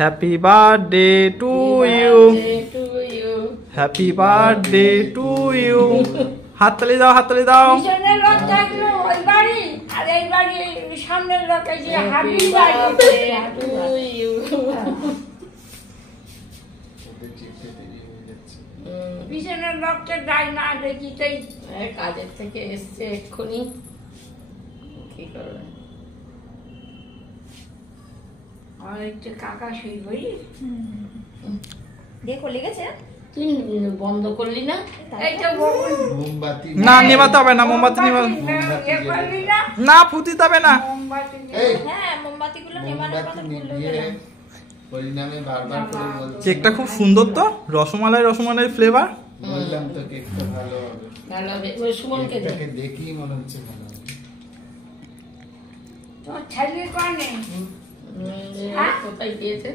Happy birthday to you, happy birthday to you. হাততালি দাও, হাততালি দাও। পিছনের লোক থাকলো ওই বাড়ি, আর এই বাড়ি সামনের লোক এই যে হ্যাপি বার্থডে টু ইউ। পিছনের লোকটা যাই না দেখি তাই কাজের থেকে এসছে এক্ষুনি, কি করবে। আর একটু কাকা শুই বই দেখো লেগেছে, তুই বন্ধ করলি না? এইটা মোমবাতি না নেভাতে হবে না, মোমবাতি নেভাতে না, ফুটি যাবে না। হ্যাঁ মোমবাতিগুলো নেভানোর কথা বললো। পরিণামে বারবার করে বলছি কেকটা খুব সুন্দর তো, রসমালাই রসমালাই ফ্লেভার। বললাম তো কেকটা ভালো হবে, ভালো হবে। ওই সুমনকে দে, কেকটাকে দেখেই মনে হচ্ছে ভালো হবে। তোমার ছেলে কানে হ্যাঁ? কোথায় দিয়েছে?